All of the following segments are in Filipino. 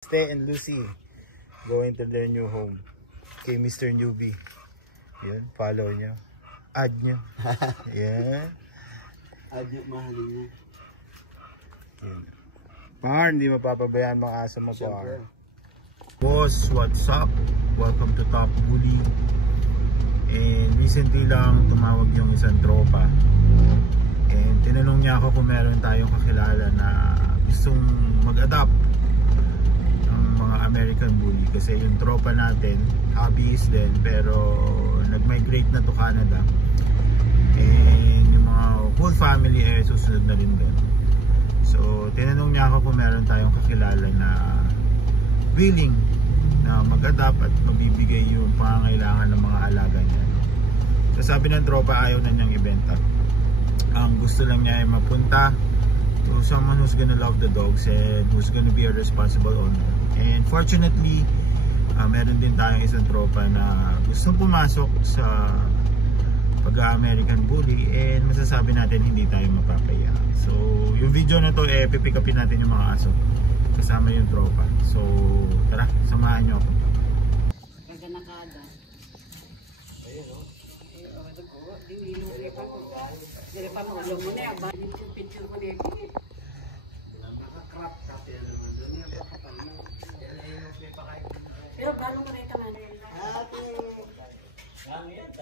Stay and Lucy going to their new home kay Mr. Newbie. Yan, follow nyo. Add nyo. Yan. Add nyo, mahalin nyo. Yan. Par, hindi mapapabayaan mga aso mo, Par. Boss, what's up? Welcome to Top Bully. And recently lang tumawag yung isang tropa. And tinanong niya ako kung meron tayong kakilala na gustong mag-adapt ng mga American Bully. Kasi yung tropa natin, hobbyist din, pero nag-migrate na to Canada. And yung mga whole family ay susunod na rin din. So tinanong niya ako kung meron tayong kakilala na willing na mag-adapt at mabibigay yung pangangailangan ng mga alaga niya. So sabi ng tropa, ayaw na niyang ibenta. Ang gusto lang niya ay mapunta to someone who's gonna love the dogs and who's gonna be a responsible owner. And fortunately, meron din tayong isang tropa na gustong pumasok sa pag-American Bully, and masasabi natin hindi tayo mapapaya. So yung video na to, pipick upin natin yung mga aso kasama yung tropa. So tara, samahan nyo ako. Kaganakada. Ayun o. Dili pa mo ulong mo na, ba yung picture ko na nakakrap kasi naman doon yung pakapal mo. Pero balong mo na ito man.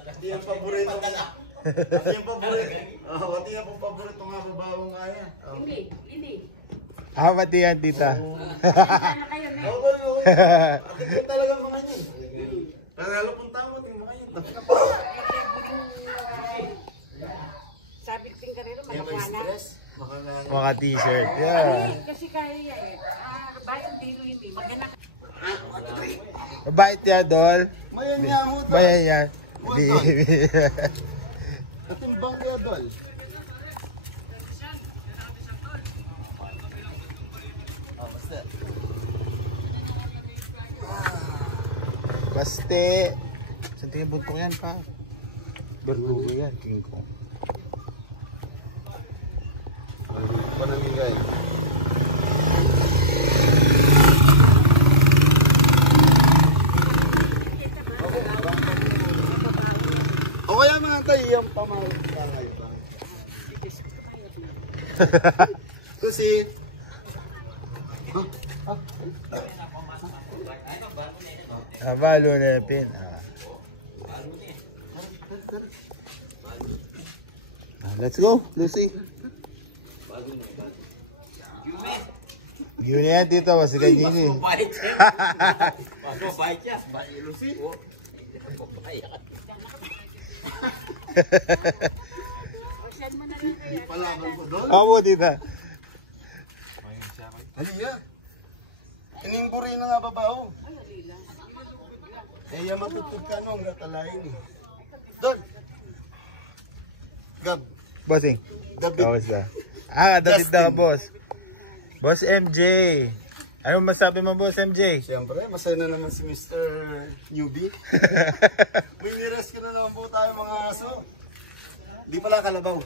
Ito yung paborito ka na. Ito yung paborito. Ito yung paborito nga babawang kaya. Hindi. Pati yan, tita. Sana kayo na. Okay. Ito talaga mga yun. Pero punta mo, ito yung mga yun. Sabi ko yung karero, malakwana. Mga t-shirt, yeah. Kasi kaya basang dilo hindi, maganak. Mabait yan, Dol. Mayan niya mo. Bayan yan. Katimbang kaya, Dol. Baste. Saan tingin buntok yan, pa? Berdugo yan, King Kong. Panamigay. O kaya mga tayo yung pamangay pa. Kasi Balo na pin. let's go, Lucy. Yun yan dito, mas ganyan eh. Mabait siya. Lucy. Palaban ko doon. Amo dito. Halika. Inimburi na nga babao. Eh, yung matutug ka nung gatalain eh. Doon. Gab. Bossing. David. Kamusta? David na boss. Boss MJ. Ano masabi mo, Boss MJ? Siyempre, masaya na naman si Mr. Newbie. May nirescue na naman po tayo mga aso. Hindi pala kalabaw.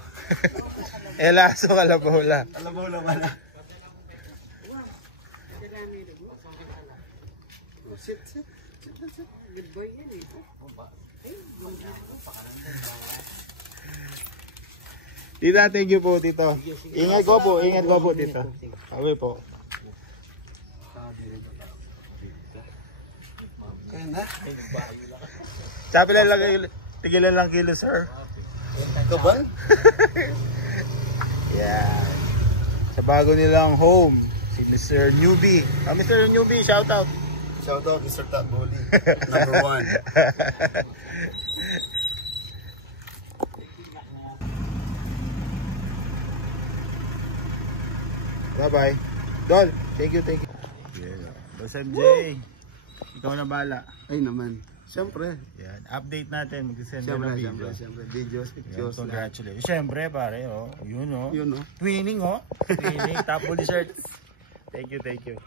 Elaso kalabaw la. Kalabaw na pala. Sit. Good boy yan eh. Tita, thank you po, Tito. Ingat ko po, Tito. Sabi po. Kaya na. Sabi lang, tigilan lang kilo, sir. Kabal? Yeah. Sa bago nilang home, si Mr. Newbie. Mr. Newbie, shout out. Shout out, Mr. Top Bully. Number 1. Bye-bye. Dol, thank you. Yeah. Boss MJ, ikaw na bala. Ay naman. Siyempre. Yan, update natin, mag-send na ng video. Siyempre. Videos, pictures. Congratulations. Siyempre, pare, oh. Yun, oh. Yun, oh. Twinning, oh. Twinning, top bully shirt. Thank you.